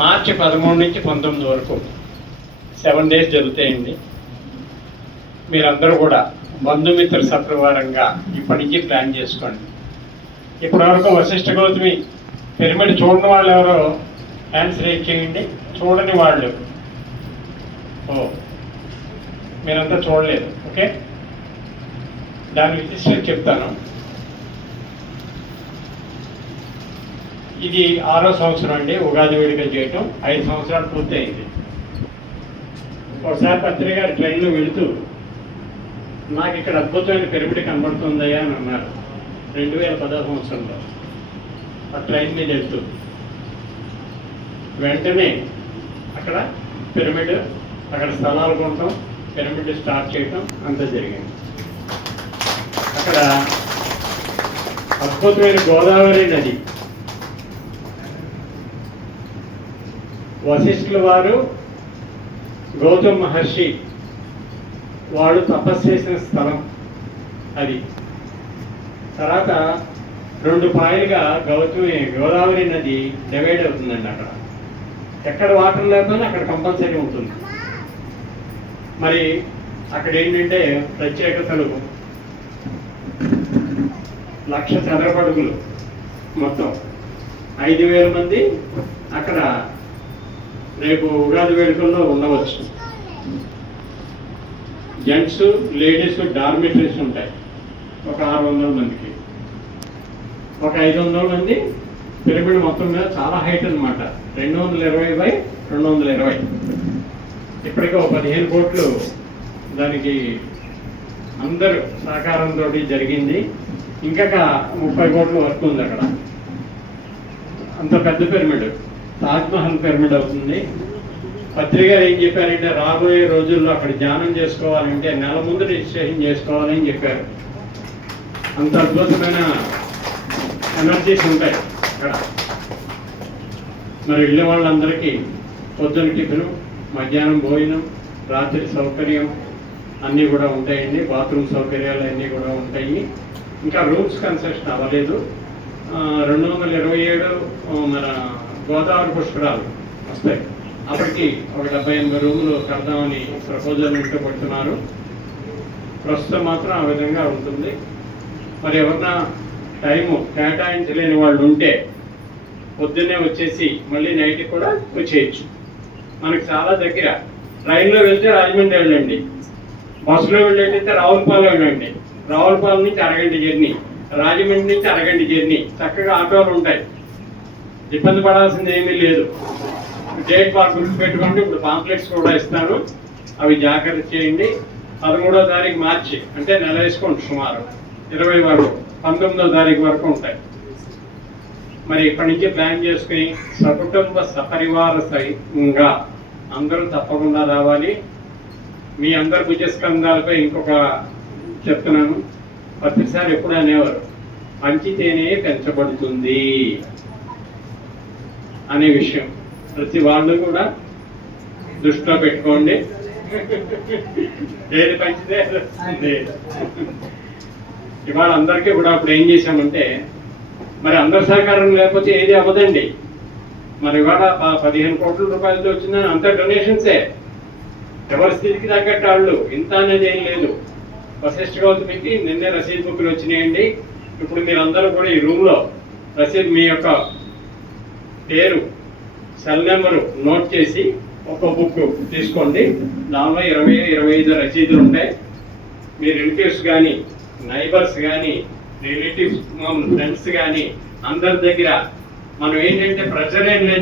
మార్చి 13 నుంచి 19 వరకు 7 days జరుగుతాయండి. మీరందరూ కూడా బంధుమిత్ర సపరివారంగా ఇప్పటి నుంచి ప్లాన్ చేసుకోండి. ఇప్పటివరకు వశిష్ఠ గౌతమి పిరమిడ్ చూడని వాళ్ళు ఎవరో హ్యాండ్స్ రేజ్ చేయండి. చూడని వాళ్ళు మీరంతా చూడలేదు. ఓకే, దాని విశిష్టత చెప్తాను. ఇది 6వ సంవత్సరం అండి ఉగాది వేడుకలు చేయటం. 5 సంవత్సరాలు పూర్తయింది. ఒకసారి పత్రిక గారి ట్రైన్లో వెళుతూ నాకు ఇక్కడ అద్భుతమైన పిరమిడ్ కనబడుతుందయ్యా అని అన్నారు. 2010 సంవత్సరంలో ఆ ట్రైన్ మీద వెళ్తూ వెంటనే అక్కడ పిరమిడ్, అక్కడ స్థలాలు కొనటం, పిరమిడ్ స్టార్ట్ చేయటం అంతా జరిగింది. అక్కడ అద్భుతమైన గోదావరి నది, వశిష్ఠుల వారు గౌతమ మహర్షి వాడు తపస్సు చేసిన స్థలం అది. తర్వాత 2 పాయలుగా గోదావరి నది డివైడ్ అవుతుందండి. అక్కడ ఎక్కడ వాటర్ లేకపోయినా అక్కడ కంపల్సరీ ఉంటుంది. మరి అక్కడ ఏంటంటే ప్రత్యేకతలు 1,00,000 చదరపు అడుగులు, మొత్తం 5,000 మంది అక్కడ రేపు ఉగాది వేడుకల్లో ఉండవచ్చు. జెంట్స్, లేడీస్ డార్మిటరీస్ ఉంటాయి. ఒక 600 మందికి, ఒక 500 మంది పిరమిడ్ మొత్తం మీద చాలా హైట్ అనమాట. 220x220. ఇప్పటికే ఒక 15 కోట్లు దానికి అందరూ సహకారంతో జరిగింది. ఇంకొక 30 కోట్ల వర్క్ ఉంది అక్కడ. అంత పెద్ద పిరమిడ్ తాజ్మహల్ పిరమిడ్ అవుతుంది. పత్రిక గారు ఏం చెప్పారంటే రాబోయే రోజుల్లో అక్కడ ధ్యానం చేసుకోవాలంటే నెల ముందు రిజిస్ట్రేషన్ చేసుకోవాలని చెప్పారు. అంత అద్భుతమైన ఎనర్జీస్ ఉంటాయి అక్కడ. మరి వెళ్ళే వాళ్ళందరికీ పొద్దున టిఫిన్, మధ్యాహ్నం భోజనం, రాత్రి సౌకర్యం అన్నీ కూడా ఉంటాయండి. బాత్రూమ్ సౌకర్యాలు అన్నీ కూడా ఉంటాయి. ఇంకా రూమ్స్ కన్స్ట్రక్షన్ అవ్వలేదు. 227 మన గోదావరి పుష్కరాలు వస్తాయి. అప్పటికి ఒక 70-80 రూములు కడదామని ప్రపోజల్ ఇంటూ పెడుతున్నారు. ప్రస్తుతం మాత్రం ఆ విధంగా ఉంటుంది. మరి ఎవరన్నా టైము కేటాయించలేని వాళ్ళు ఉంటే పొద్దున్నే వచ్చేసి మళ్ళీ నైట్కి కూడా వచ్చేయచ్చు. మనకు చాలా దగ్గర. ట్రైన్లో వెళ్తే రాజమండ్రి వెళ్ళండి, బస్సులో వెళ్ళేటైతే రావులపాలెం వెళ్ళండి. రావులపాలెం నుంచి అరగంట జర్నీ, రాజమండ్రి నుంచి అరగంట జర్నీ. చక్కగా ఆటోలు ఉంటాయి, ఇబ్బంది పడాల్సింది ఏమీ లేదు. డేట్ బాగా గుర్తుపెట్టుకోండి. ఇప్పుడు పాంప్లెట్స్ కూడా ఇస్తాను, అవి జాగ్రత్త చేయండి. 13వ తారీఖు మార్చి అంటే నెల వేసుకోండి, సుమారు 20 వరకు 19వ తారీఖు వరకు ఉంటాయి. మరి ఇక్కడి నుంచి ప్లాన్ చేసుకుని సకుటుంబ సపరివార సహితంగా అందరూ తప్పకుండా రావాలి. మీ అందరు భుజస్కంధాలపై ఇంకొక చెప్తున్నాను. ప్రతిసారి ఎప్పుడు అనేవారు పంచితేనే పెంచబడుతుంది అనే విషయం ప్రతి వాళ్ళు కూడా దృష్టిలో పెట్టుకోండి. ఏది పంచితే వస్తుంది. ఇవాళ అందరికీ కూడా అప్పుడు ఏం చేశామంటే మరి అందరి సహకారం లేకపోతే ఏది అవ్వదండి. మరి ఇవాళ 15 కోట్ల రూపాయలతో వచ్చిందని అంత డొనేషన్సే. ఎవరి స్థితికి తగ్గట్టు వాళ్ళు, ఇంత అనేది ఏం లేదు. వశిష్ఠ గౌతమికి నిన్నే రసీదు బుక్లు వచ్చినాయండి. ఇప్పుడు మీరందరూ కూడా ఈ రూమ్లో రసీదు మీ యొక్క పేరు, సెల్ నెంబరు నోట్ చేసి ఒక బుక్ తీసుకోండి. దానిలో 20-25 రసీదులు ఉంటాయి. మీ రిలేటివ్స్ కానీ, నైబర్స్ కానీ, రిలేటివ్స్ ఫ్రెండ్స్ కానీ అందరి దగ్గర మనం ఏంటంటే ప్రెషర్ ఏం లేదు.